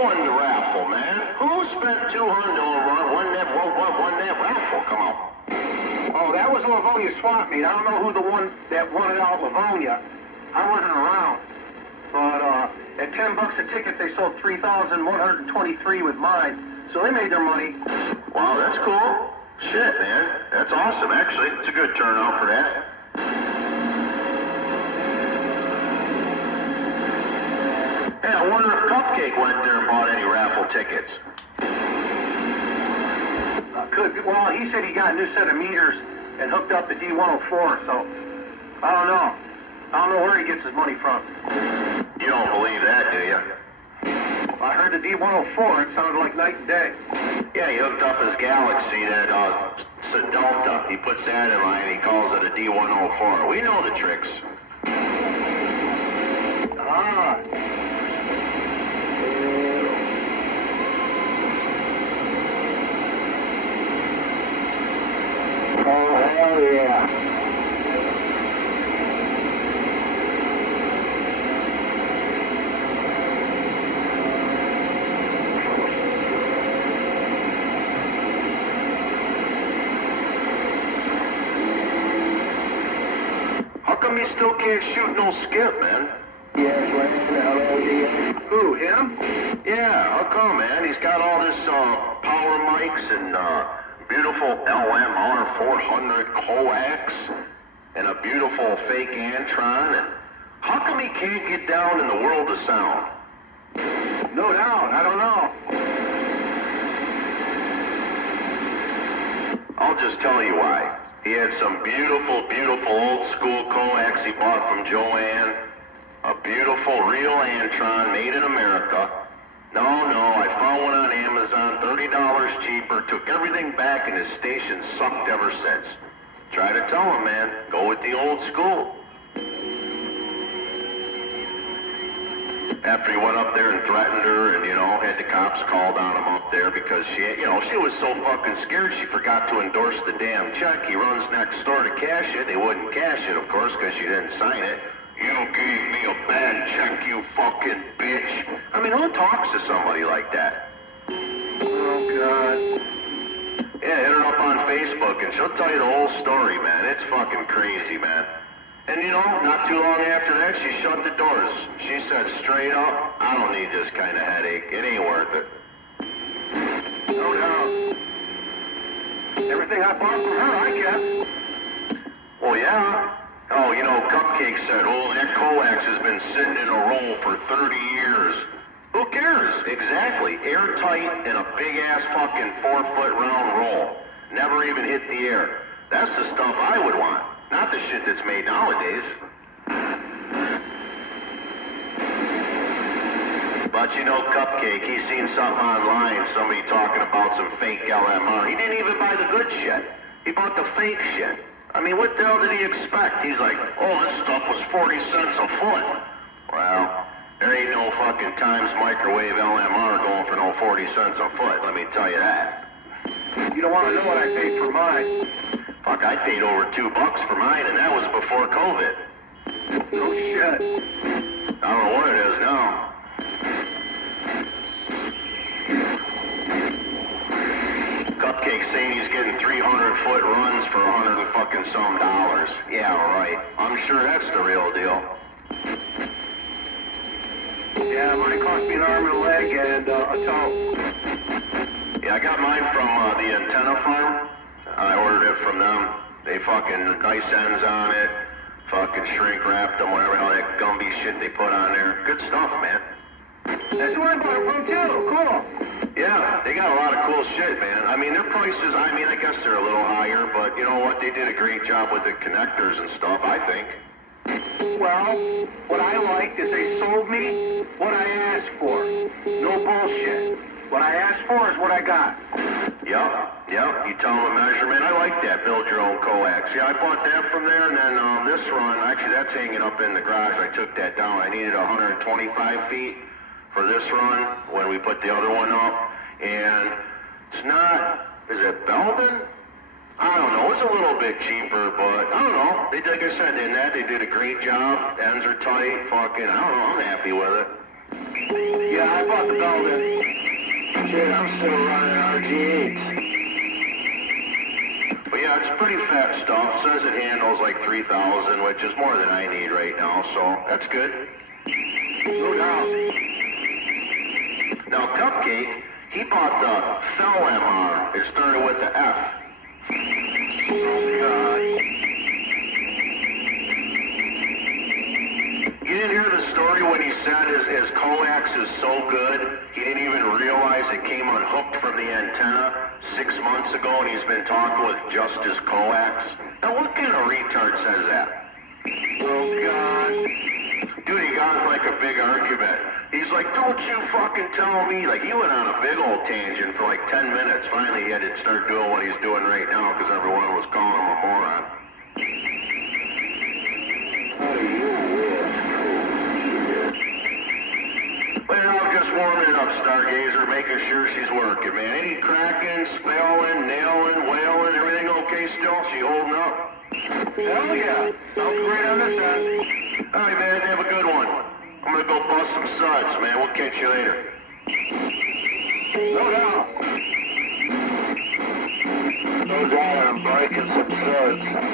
won the raffle, man? Who spent $200 on one that raffle? Come on. Oh, that was Livonia swap meet. I don't know who the one that won it out, Livonia. I wasn't around. But at $10 a ticket, they sold 3,123 with mine. So they made their money. Wow, that's cool. Shit, man. That's awesome, actually. It's a good turnout for that. Hey, I wonder if Cupcake went there and bought any raffle tickets. Well, he said he got a new set of meters and hooked up the D104, so I don't know. I don't know where he gets his money from. You don't believe that, do you? I heard the D104. It sounded like night and day. Yeah, he hooked up his Galaxy, that Delta. He puts that in line and he calls it a D104. We know the tricks. Ah. Oh, hell yeah. How come he still can't shoot no skip, man? Yes, right. Who, him? Yeah, how come, man? He's got all this power mics and beautiful LMR 400 coax and a beautiful fake Antron. And how come he can't get down in the world of sound? No doubt. I don't know. I'll just tell you why. He had some beautiful, beautiful old school coax he bought from Joanne. A beautiful real Antron made in America. No, I found one on Amazon, $30 cheaper, took everything back, and his station sucked ever since. Try to tell him, man, go with the old school. After he went up there and threatened her and, had the cops called on him up there because she was so fucking scared she forgot to endorse the damn check. He runs next door to cash it. They wouldn't cash it, of course, because she didn't sign it. You gave me a bad check, you fucking bitch. I mean, who talks to somebody like that? Oh, God. Yeah, hit her up on Facebook and she'll tell you the whole story, man. It's fucking crazy, man. And not too long after that, she shut the doors. She said straight up, I don't need this kind of headache. It ain't worth it. No doubt. Everything I bought from her, I kept. Well, yeah. Oh, Cupcake said, that coax has been sitting in a roll for 30 years. Who cares? Exactly. Airtight in a big-ass fucking 4-foot round roll. Never even hit the air. That's the stuff I would want. Not the shit that's made nowadays. But Cupcake, he's seen something online, somebody talking about some fake LMR. He didn't even buy the good shit. He bought the fake shit. I mean, what the hell did he expect? He's like, this stuff was 40 cents a foot. Well, there ain't no fucking Times microwave LMR going for no 40 cents a foot, let me tell you that. You don't want to know what I paid for mine. Fuck, I paid over $2 for mine, and that was before COVID. No shit. I don't know what it is now. Cupcake saying he's getting 300-foot runs for $100 dollars. Yeah, right. I'm sure that's the real deal. Yeah, mine cost me an arm and a leg and a toe. Yeah, I got mine from the antenna farm. I ordered it from them. They fucking nice ends on it. Fucking shrink wrapped them, whatever all that Gumby shit they put on there. Good stuff, man. That's where I bought it from too. Cool. Yeah, they got a lot of cool shit, man. I mean, their prices, I guess they're a little higher, but you know what? They did a great job with the connectors and stuff, I think. Well, what I liked is they sold me what I asked for. No bullshit. What I asked for is what I got. Yep. You tell them the measurement. I like that. Build your own coax. Yeah, I bought that from there, and then this run, actually, that's hanging up in the garage. I took that down. I needed 125 feet for this run when we put the other one up. And it's not, is it Belden? I don't know. It's a little bit cheaper, but I don't know. They, like I said, they did a great job. Ends are tight. Fucking, I don't know. I'm happy with it. Yeah, I bought the Belden. Shit, I'm still running RG8s. But yeah, it's pretty fat stuff. Says it handles like 3,000, which is more than I need right now, so that's good. No doubt. Now, Cupcake, he bought the Fell MR. It started with the F. Oh, God. You didn't hear the story when he said his coax is so good, he didn't even realize it came unhooked from the antenna 6 months ago, and he's been talking with just his coax? Now, what kind of retard says that? Oh, God. Dude, he got in like a big argument. He's like, don't you fucking tell me. Like, he went on a big old tangent for like 10 minutes. Finally, he had to start doing what he's doing right now because everyone was calling him a moron. Well, I'm just warming it up, Stargazer, making sure she's working, man. Any cracking, spelling, nailing, wailing, everything okay still? She holding up? Hell yeah. Sounds great on this end. All right, man, have a good one. I'm gonna go bust some suds, man. We'll catch you later. No doubt. No doubt I'm breaking some suds.